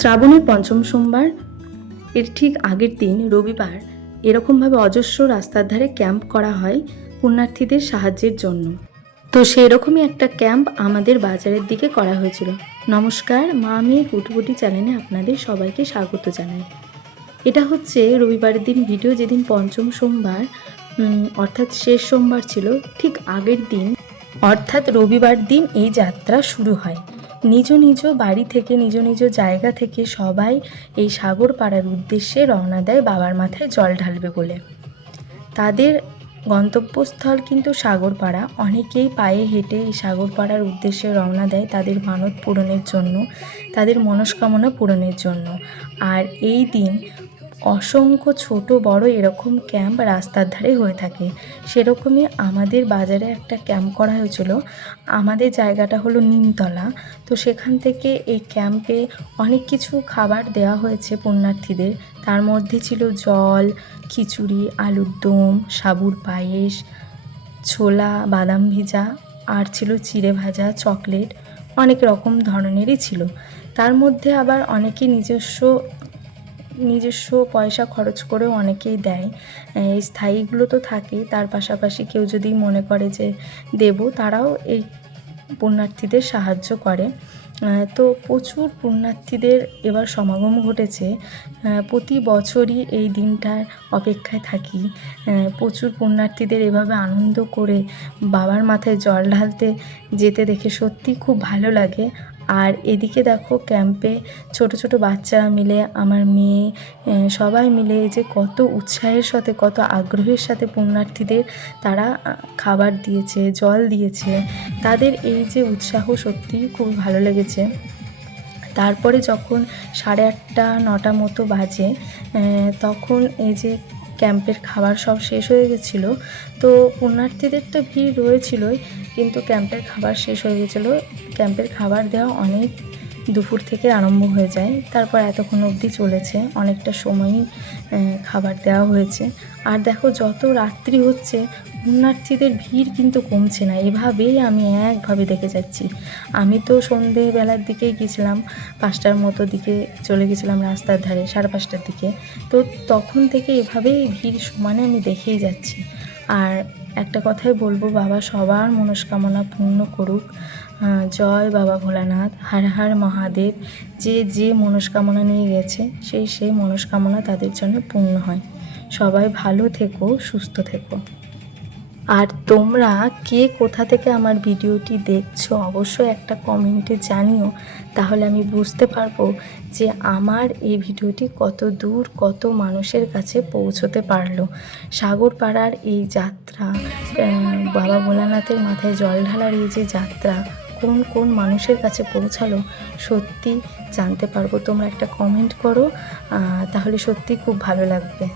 শ্রাবণের পঞ্চম সোমবার এর ঠিক আগের দিন রবিবার এরকমভাবে অজস্র রাস্তার ধারে ক্যাম্প করা হয় পুণ্যার্থীদের সাহায্যের জন্য। তো সেরকমই একটা ক্যাম্প আমাদের বাজারের দিকে করা হয়েছিল। নমস্কার, মা মেয়ে কুটুকুটি চ্যানেলে আপনাদের সবাইকে স্বাগত জানাই। এটা হচ্ছে রবিবারের দিন ভিডিও, যেদিন পঞ্চম সোমবার অর্থাৎ শেষ সোমবার ছিল, ঠিক আগের দিন অর্থাৎ রবিবার দিন এই যাত্রা শুরু হয়। নিজ নিজ বাড়ি থেকে, নিজ নিজ জায়গা থেকে সবাই এই সাগর পাড়ার উদ্দেশ্যে রওনা দেয় বাবার মাথায় জল ঢালবে বলে। তাদের গন্তব্যস্থল কিন্তু সাগরপাড়া। অনেকেই পায়ে হেঁটে এই সাগরপাড়ার উদ্দেশ্যে রওনা দেয় তাদের মানত পূরণের জন্য, তাদের মনস্কামনা পূরণের জন্য। আর এই দিন অসংখ্য ছোট বড় এরকম ক্যাম্প রাস্তার ধারে হয়ে থাকে। সেরকমই আমাদের বাজারে একটা ক্যাম্প করা হয়েছিল। আমাদের জায়গাটা হলো নিমতলা। তো সেখান থেকে এই ক্যাম্পে অনেক কিছু খাবার দেওয়া হয়েছে পুণ্যার্থীদের। তার মধ্যে ছিল জল, খিচুড়ি, আলুর দম, সাবুর পায়েস, ছোলা বাদাম ভিজা, আর ছিল চিড়ে ভাজা, চকলেট, অনেক রকম ধরনেরই ছিল। তার মধ্যে আবার অনেকে নিজস্ব পয়সা খরচ করেও অনেকেই দেয়। এই স্থায়ীগুলো তো থাকেই, তার পাশাপাশি কেউ যদি মনে করে যে দেব, তারাও এই পুণ্যার্থীদের সাহায্য করে। তো প্রচুর পুণ্যার্থীদের এবার সমাগম ঘটেছে। প্রতি বছরই এই দিনটার অপেক্ষায় থাকি। প্রচুর পুণ্যার্থীদের এভাবে আনন্দ করে বাবার মাথায় জল ঢালতে যেতে দেখে সত্যি খুব ভালো লাগে। আর এদিকে দেখো ক্যাম্পে ছোট ছোট বাচ্চারা মিলে, আমার মেয়ে, সবাই মিলে যে কত উৎসাহের সাথে, কত আগ্রহের সাথে পুণ্যার্থীদের তারা খাবার দিয়েছে, জল দিয়েছে। তাদের এই যে উৎসাহ সত্যিই খুব ভালো লেগেছে। তারপরে যখন 8:30 9টা মতো বাজে, তখন এই যে ক্যাম্পের খাবার সব শেষ হয়ে গেছিলো। তো পুণ্যার্থীদের তো ভিড় রয়েছিলই, কিন্তু ক্যাম্পের খাবার শেষ হয়ে গেছিলো। ক্যাম্পের খাবার দেওয়া অনেক দুপুর থেকে আরম্ভ হয়ে যায়, তারপর এতক্ষণ অবধি চলেছে, অনেকটা সময়ই খাবার দেওয়া হয়েছে। আর দেখো যত রাত্রি হচ্ছে পুণ্যার্থীদের ভিড় কিন্তু কমছে না। এভাবেই আমি একভাবে দেখে যাচ্ছি। আমি তো সন্ধেবেলার দিকেই গেছিলাম, 5টার মতো দিকে চলে গেছিলাম রাস্তার ধারে, 5:30টার দিকে। তো তখন থেকে এভাবেই ভিড় সমানে আমি দেখেই যাচ্ছি। আর একটা কথাই বলবো, বাবা সবার মনস্কামনা পূর্ণ করুক। জয় বাবা ভোলানাথ, হর হর মহাদেব। যে মনস্কামনা নিয়ে গেছে সেই মনস্কামনা তাদের জন্য পূর্ণ হয়। সবাই ভালো থেকো, সুস্থ থেকো। আর তোমরা কে কোথা থেকে আমার ভিডিওটি দেখছো অবশ্যই একটা কমেন্টে জানিও, তাহলে আমি বুঝতে পারবো যে আমার এই ভিডিওটি কত দূর, কত মানুষের কাছে পৌঁছতে পারলো। সাগরপাড়ার এই যাত্রা, বাবা ভোলানাথের মাথায় জল ঢালার এই যে যাত্রা কোন কোন মানুষের কাছে পৌঁছালো সত্যি জানতে পারবো। তোমরা একটা কমেন্ট করো, তাহলে সত্যি খুব ভালো লাগবে।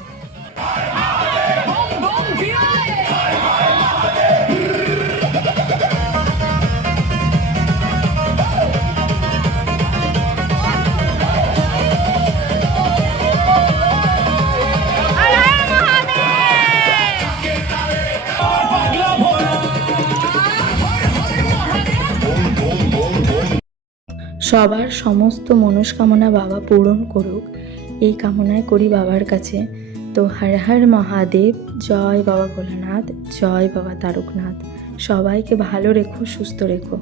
সবার সমস্ত মনস্কামনা বাবা পূরণ করুক, এই কামনায় করি বাবার কাছে। তো হর হর মহাদেব, জয় বাবা ভোলানাথ, জয় বাবা তারকনাথ। সবাইকে ভালো রেখো, সুস্থ রেখো।